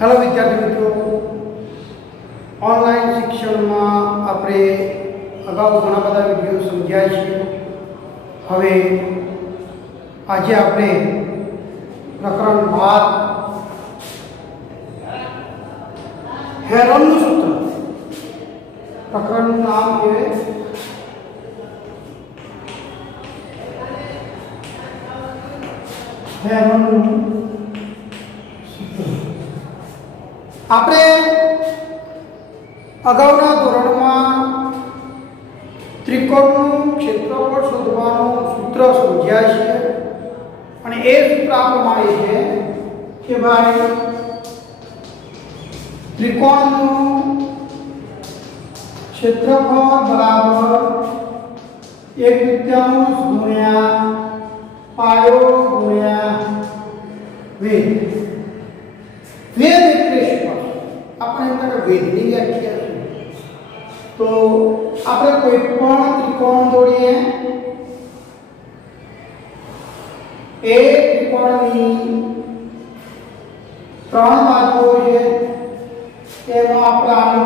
Hello विद्यार्थी मित्रों, online शिक्षण में आपणे अगाऊ घणा बधा विडियो समझ्या छे। हवे आज आपणे प्रकरण 12 हेरोनનું सूत्र, प्रकरणનું नाम है हेरोनનું सूत्र। આપણે અગાઉના ધોરણમાં ત્રિકોણનું ક્ષેત્રફળ શોધવાનું સૂત્ર સમજ્યા છે અને એ સૂત્ર આ પ્રમાણે છે કે ભાઈ ત્રિકોણનું ક્ષેત્રફળ બરાબર 1/3 ગુણ્યા પાયો ગુણ્યા વેધ। वेद એટલે શું? આપણે એમ કે વેદની વ્યાખ્યા છે તો આપણે કોઈ પણ ત્રિકોણ દોરીએ, એ ત્રિકોણની 3 બાજુઓ છે, તેનો આપણે આનો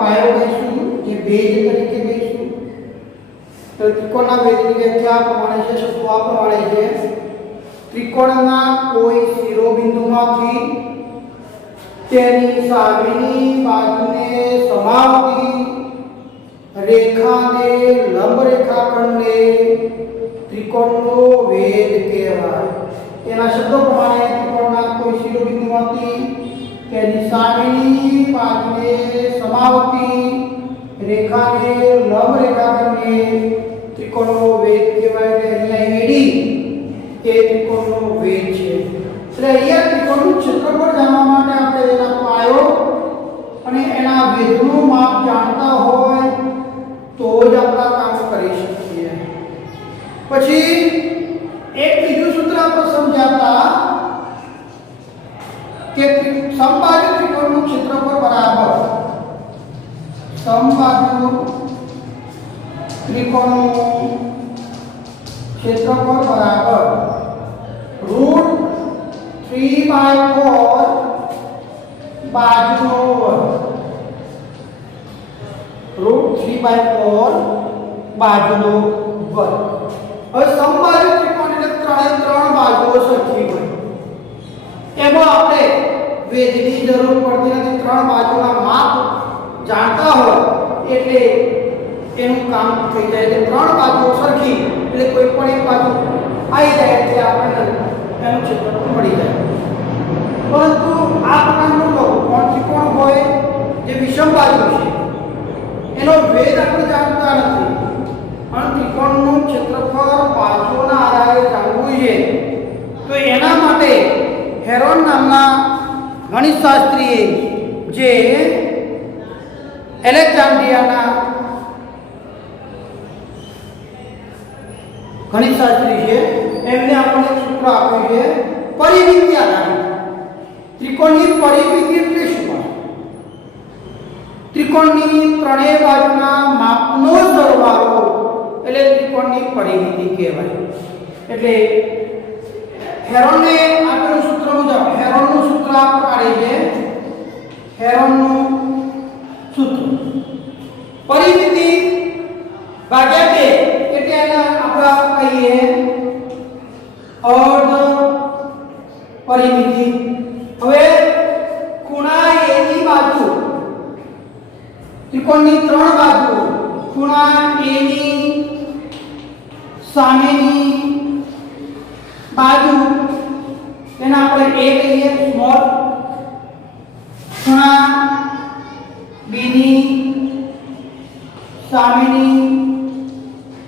પાયો લઈશું, જે બેઝ તરીકે લઈશું। તો ત્રિકોણના વેદની વ્યાખ્યા પ્રમાણે છે, શબ્દો આ પ્રમાણે છે: ત્રિકોણના કોઈ શિરોબિંદુમાંથી તેની સામેની બાજુને સમાવતી રેખાને લંબ રેખાખંડને ત્રિકોણનો વેદ કહેવાય। તેના શબ્દો પ્રમાણે ત્રિકોણના કોઈ શિરોબિંદુમાંથી તેની સામેની બાજુને સમાવતી રેખાને લંબ રેખાખંડને ત્રિકોણનો વેદ કહેવાય। એટલે અહીંયા એડી એ ત્રિકોણનો વેદ છે। એટલે અહીંયા ત્રિકોણનું ક્ષેત્રફળ જાણવા માટે આપણે એના પાયો અને એના વેધનું માપ જાણતા હોય તો જ આપણે કામ કરી શકીએ। પછી એક બીજું સૂત્ર આપણે સમજાતા કે સમબાજુ ત્રિકોણનું ક્ષેત્રફળ બરાબર સમબાજુ ત્રિકોણનું ક્ષેત્રફળ બરાબર √3/4 બાજુનો વર્ગ। √3/4 બાજુનો વર્ગ। હવે સમબાજુ ત્રિકોણ એટલે ત્રણ બાજુઓ સરખી હોય, એમાં આપણે વેધની જરૂર પડતી નથી। 3 બાજુના માપ જાણતા હોય એટલે એનું કામ થઈ જાય। એટલે 3 બાજુઓ સરખી એટલે કોઈ પણ એક બાજુ આવી જાય એટલે આપણને એનું ક્ષેત્રફળ મળી જાય। પરંતુ આ પ્રકારનું ત્રિકોણ હોય જે વિષમ બાજુ છે, એનો વેધ આપણે જાણતા નથી અને ત્રિકોણનું ક્ષેત્રફળ બાજુઓના આધારે જાણવું છે। તો એના માટે હેરોન નામના ગણિતશાસ્ત્રીએ, જે એલેક્ઝાન્ડ્રિયાના ગણિતશાસ્ત્રી છે, એમને આપણને સૂત્ર આપ્યું છે પરિમિતિ આધારિત। ત્રિકોણની પરિમિતિ એટલે શું? ત્રિકોણની ત્રણેય બાજુના માપનો સરવાળો એટલે ત્રિકોણની પરિમિતિ કહેવાય। એટલે હેરોનને આપેલું સૂત્ર મુજબ, હેરોનનું સૂત્ર આ પ્રકારે છે, હેરોનનું સૂત્ર પરિમિતિ ભાગ્યા 2 એટલે એને આપણે કહીએ અર્ધ પરિમિતિ। હવે ખૂણા a ની બાજુ, ત્રિકોણની 3 બાજુ, ખૂણા a ની સામેની બાજુ એને આપણે a કહીએ સ્મોલ, ખૂણા b ની સામેની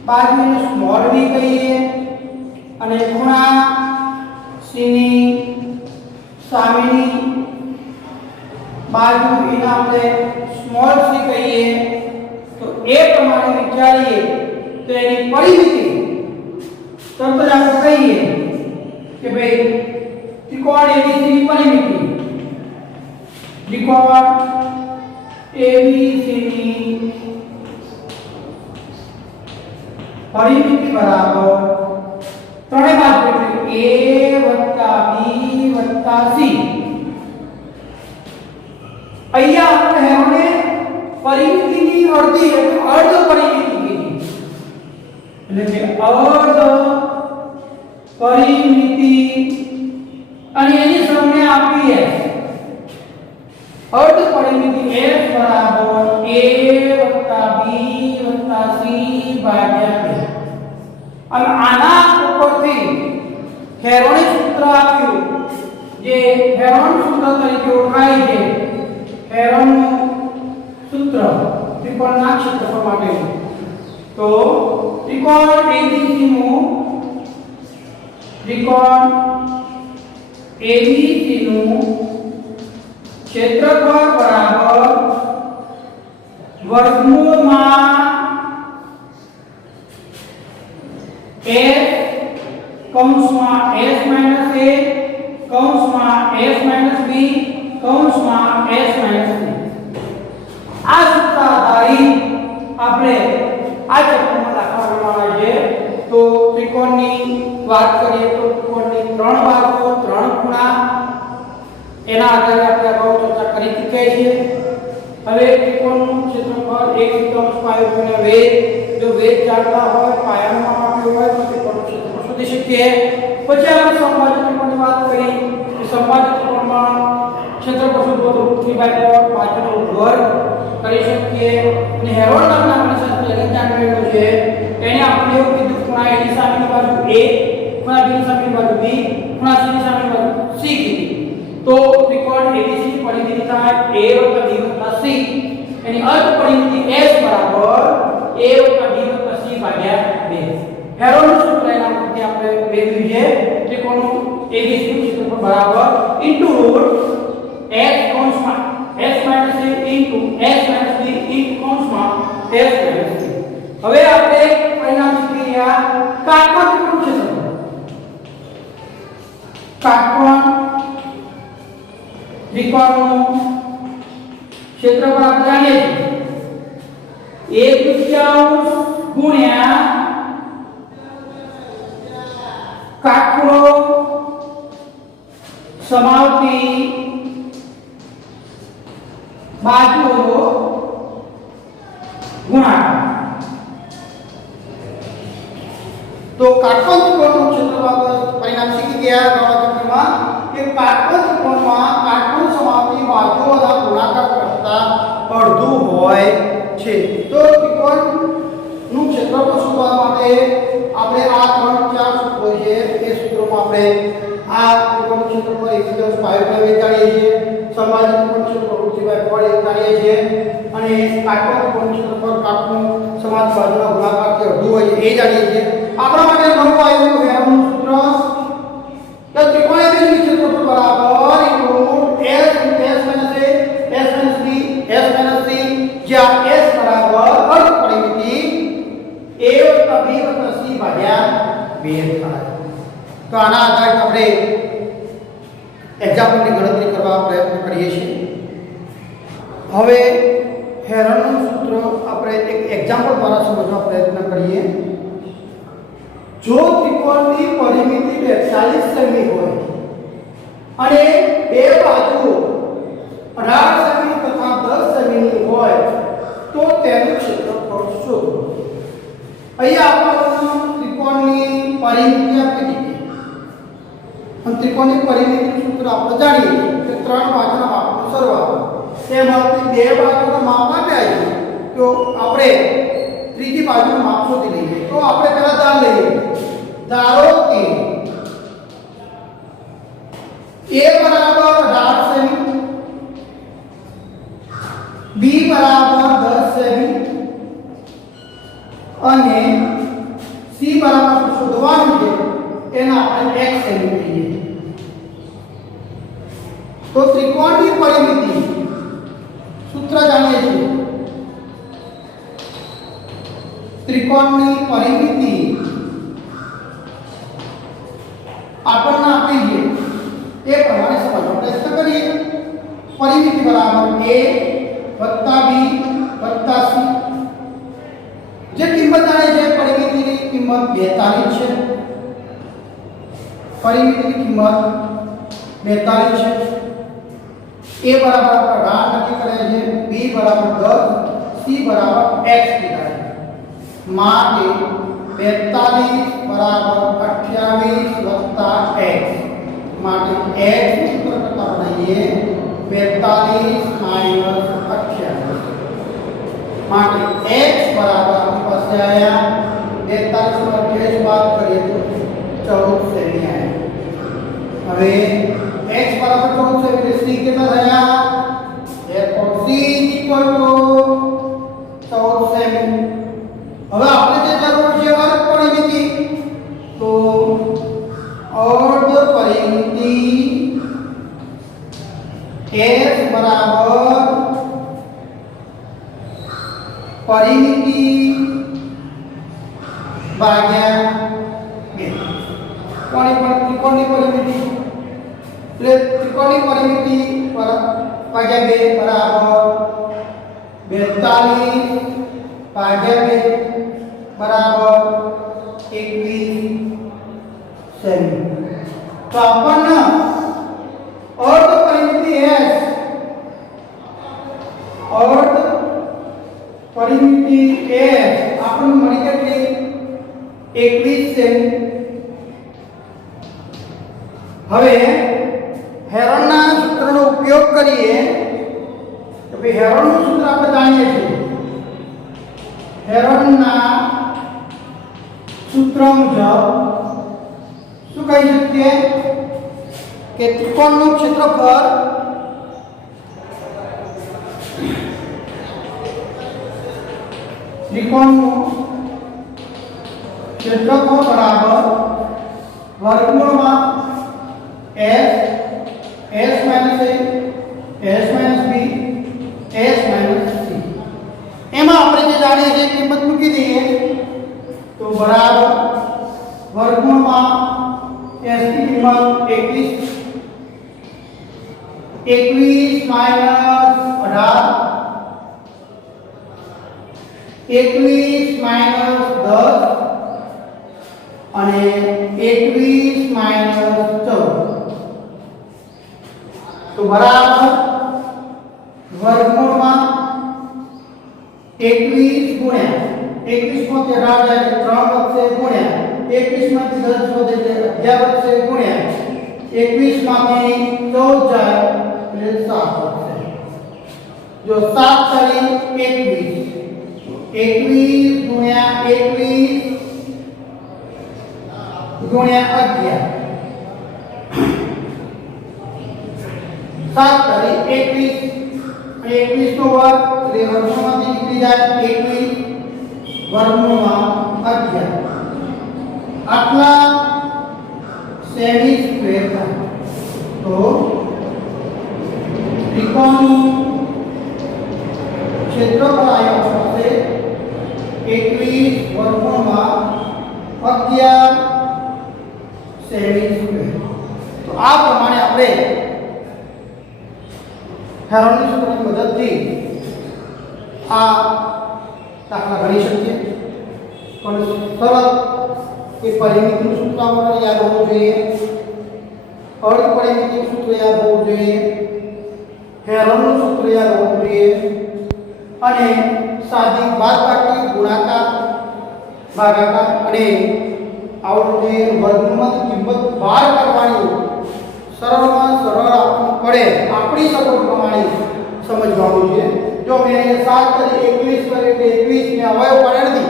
બાજુ એને સ્મોલ b કહીએ અને ખૂણા c ની સામેની બાજુ એને આપણે સ્મોલ c કહીએ। તો એ પ્રમાણે વિચારીએ તો એની પરિમિતિ તરત જ આપણે કહીએ કે ભાઈ ત્રિકોણ ABC ની પરિમિતિ, ત્રિકોણ ABC ની પરિમિતિ બરાબર ત્રણે બાજુ એટલે a + b + c મળતી એટલે અર્ધ પરિમિતિ કીધી, એટલે કે અર્ધ પરિમિતિ અને એની સંજ્ઞા આપી s, અર્ધ પરિમિતિ s બરાબર a + b + c ભાગ્યા 2. અને આના ઉપરથી હેરોનિક સૂત્ર આપ્યું, જે હેરોન સૂત્ર તરીકે ઓળખાય છે. હેરોનનું સૂત્ર ત્રિકોણના ક્ષેત્રફળ માટેનું. તો ત્રિકોણ ABC નું ક્ષેત્રફળ બરાબર વર્ગમૂળમાં s કૌંસમાં s - a કૌંસમાં s - b કૌંસમાં s - c. આ સૂત્ર આધારિત આપણે આ ચિત્રમાં દાખવવામાં આવે છે. તો ત્રિકોણની વાત કરીએ તો ત્રિકોણની 3 બાજુઓ 3 ખૂણા એના આધારે આપણે અગાઉ ચર્ચા કરી ચૂક્યા છીએ. હવે ત્રિકોણનું ક્ષેત્રફળ 1/3 પાયો ગુણ્યા વેધ, જો વેધ જાણતા હોય, પાયામાં આપ્યો હોય તો ત્રિકોણનું ક્ષેત્રફળ શોધી શકીએ. પછી આપણે સમબાજુ ત્રિકોણની વાત કરી કે સમબાજુ ત્રિકોણમાં ક્ષેત્રફળ શોધવું તો √3/4 બાજુનો વર્ગ કરી શકીએ. અને હેરોન નામના આપણે શાસ્ત્ર જાણવેલું છે, એને આપણે એવું કીધું ખૂણા a ની સામેની બાજુ a, ખૂણા b ની સામેની બાજુ b, ખૂણા c ની સામેની બાજુ c કીધી. તો ત્રિકોણ ABC ની પરિમિતિ થાય a + b + c, એની અર્ધ પરિમિતિ s બરાબર a + b + c ભાગ્યા 2. હેરોનનું સૂત્ર એના પરથી આપણે મેળવ્યું છે. ત્રિકોણનું ABC નું ક્ષેત્રફળ બરાબર * s કૌંસમાં s - a s - b કૌંસમાં s - c. હવે આપણે પરિણામ શીખી રહ્યા કાટકોણ ત્રિકોણનું ક્ષેત્રફળ. કાટકોણ ત્રિકોણનું ક્ષેત્રફળ આપણે જાણીએ છીએ 1/3 ગુણ્યા કાટખૂણો સમાવતી બાજુઓ ગુણાકાર. તો કાટકોણ ત્રિકોણનું ક્ષેત્રફળ પરિણામ શીખી ગયા ગણતરીમાં કે કાટકોણ ત્રિકોણમાં કાટકોણ સમાવતી બાજુઓના ગુણાકાર કરતા અડધું હોય છે. તો ત્રિકોણનું ક્ષેત્રફળ શોધવા માટે આપણે આ 3-4 સૂત્રો છે, એ સૂત્રોમાં આપણે આ ત્રિકોણનું ક્ષેત્રફળ 1/3 પાયો જાણીએ છીએ, સમબાજુ ત્રિકોણનું ક્ષેત્રફળ √3/4 જાણીએ છીએ, અને કાટકોણ ત્રિકોણનું ક્ષેત્રફળ કાટકોણ સમાન બાજુના ગુણાકારથી અડધું હોય છે એ જાણીએ છીએ. આપણા માટે નવું આવ્યું હેરોનનું સૂત્ર કે ત્રિકોણ ABCનું ક્ષેત્રફળ બરાબર √s - a s - b s - c, જ્યાં s બરાબર અર્ધ પરિમિતિ a + b + c ભાગ્યા 2 થાય. તો આના આધારે આપણે એક્ઝામ્પલની ગણતરી કરવા પ્રયત્ન કરીએ છીએ. હવે હેરોનનું સૂત્ર આપણે એક એક્ઝામ્પલ દ્વારા સમજવા પ્રયત્ન કરીએ. જો ત્રિકોણની પરિમિતિ 42 સેમી હોય અને બે બાજુઓ 18 સેમી તથા 10 સેમીની હોય તો તેનું ક્ષેત્રફળ શોધો. અહીંયા આપણને ત્રિકોણની પરિમિતિ આપી દીધી, અને ત્રિકોણની પરિમિતિનું સૂત્ર આપણે જાણીએ કે 3 બાજુના માપનો સરવાળો. તેમાંથી બે બાજુના માપ આપ્યા છે, તો આપણે ત્રીજી બાજુનું માપ શોધી લઈએ. તો આપણે પહેલા ધાર લઈએ. ધારો કે a બરાબર 18 સેમી, b બરાબર 10 સેમી અને c બરાબર શોધવાનું છે, એના આપણે x સેમી કહીએ. તો ત્રિકોણની પરિમિતિ સૂત્ર જાણીએ છીએ. ત્રિકોણની પરિમિતિ આપણને આપી છે એ પ્રમાણે સમજવાનો પ્રયત્ન કરીએ. પરિમિતિ બરાબર a + b + c. જે કિંમત જાણે છે પરિમિતિની કિંમત 42 છે. પરિમિતિની કિંમત 42 છે. a બરાબર આપણે નક્કી કરે છે, b બરાબર 10, c c बराबर x कीधा है माटे 42 बराबर 28 वत्ता x माटे x सूत्र करता बनाइए 42 माइनस 28 माटे x बराबर आपके पास आया 42 और 28 बात करिए तो 14 सेमी आया હવે x बराबर 14 सेमी c कितना आया therefore c equal to 14 semi હવે આપણે જે જરૂર છે અર્ધ પરિમિતિ તો અર્ધ પરિમિતિ s बराबर परिमिति भाग्या 2 कोणी त्रिकोणની પરિમિતિ એટલે ત્રિકોણની પરિમિતિ ભાગ્યા 2 બરાબર 42 ભાગ્યા 2 બરાબર 21 સેમી તો આપણને અર્ધ પરિમિતિ s અર્ધ परिमिति s આપણને મળી કેટલી 21 સેમી હવે હેરોનના સૂત્રનો ઉપયોગ કરીએ તો ભાઈ હેરોનનું સૂત્ર આપણે જાણીએ છીએ હેરોનના સૂત્ર મુજબ શું કહી શકીએ કે ત્રિકોણનું ક્ષેત્રફળ त्रिकोणનું ક્ષેત્રફળ બરાબર વર્ગમૂળમાં s s minus a s minus b s minus c એમાં આપણે જે જાણીએ છીએ કિંમત મૂકી દઈએ તો બરાબર વર્ગમૂળમાં s ની કિંમત 21 minus 18 21 minus 10 અને 21 minus 14 तो बराबर वर्गमूळમાં 21 गुण्या 21 માંથી 18 જાય તો 3 વખતે ગુણ્યા 21 માંથી 10 વધે એટલે 11 વખતે ગુણ્યા 21 માંથી 14 જાય એટલે 7 વખતે જો 7 તારી 21 21 गुण्या 21 गुण्या 11 7 तारी 21 21 નો વર્ગ એટલે વર્ગમાંથી નીકળી જાય 21 વર્ગમૂળમાં 11 આટલા સેમી સ્ક્વેર થાય તો ત્રિકોણનું ક્ષેત્રફળ આવ્યું છે 21 વર્ગમૂળમાં 11 સેમી સ્ક્વેર તો આ પ્રમાણે આપણે હેરોનની સૂત્રની મદદથી આ દાખલા ગણી શકીએ પણ સરળ એ પરિમિતિનું સૂત્ર આપણે યાદ હોવું જોઈએ અર્ધ પરિમિતિનું સૂત્ર યાદ હોવું જોઈએ હેરોનનું સૂત્ર યાદ હોવું જોઈએ અને સાદી બાદબાકી ગુણાકાર ભાગાકાર અને આવડું જે વર્ગમૂળમાંથી કિંમત બહાર કરવાની સરળમાં સરળ આપણને પડે આપણી સગવડ પ્રમાણે સમજવાનું છે જો મેં અહીંયા 7 કરી 21 કરી એટલે 21 ને અવયવ પાડે નથી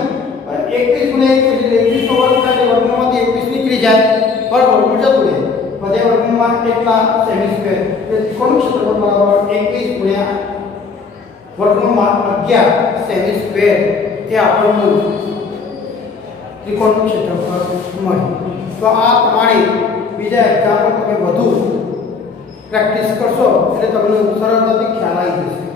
21 ગુણ્યા 21 નો વર્ગ થાય વર્ગમૂળમાંથી 21 નીકળી જાય વર્ગમૂળ જતું રહે બધે વર્ગમૂળમાં કેટલા સેમી સ્ક્વેર એટલે ત્રિકોણનું ક્ષેત્રફળ બરાબર 21 ગુણ્યા વર્ગમૂળમાં 11 સેમી સ્ક્વેર એ આપણનું ત્રિકોણનું ક્ષેત્રફળ મળે તો આ પ્રમાણે બીજા એક્ઝામ્પલ તમે વધુ પ્રેક્ટિસ કરશો એટલે તમને સરળતાથી ખ્યાલ આવી જશે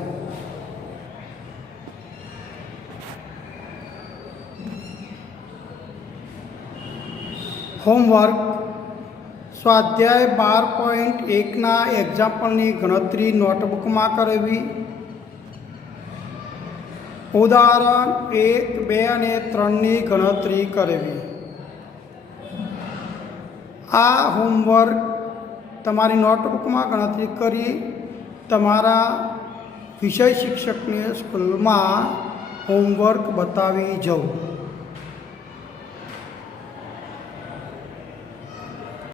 હોમવર્ક સ્વાધ્યાય 12.1 ના એક્ઝામ્પલની ગણતરી નોટબુકમાં કરવી ઉદાહરણ 1, 2 અને 3 ની ગણતરી કરવી આ હોમવર્ક તમારી નોટબુકમાં ગણતરી કરી તમારા વિષય શિક્ષકને સ્કૂલમાં હોમવર્ક બતાવી જવું.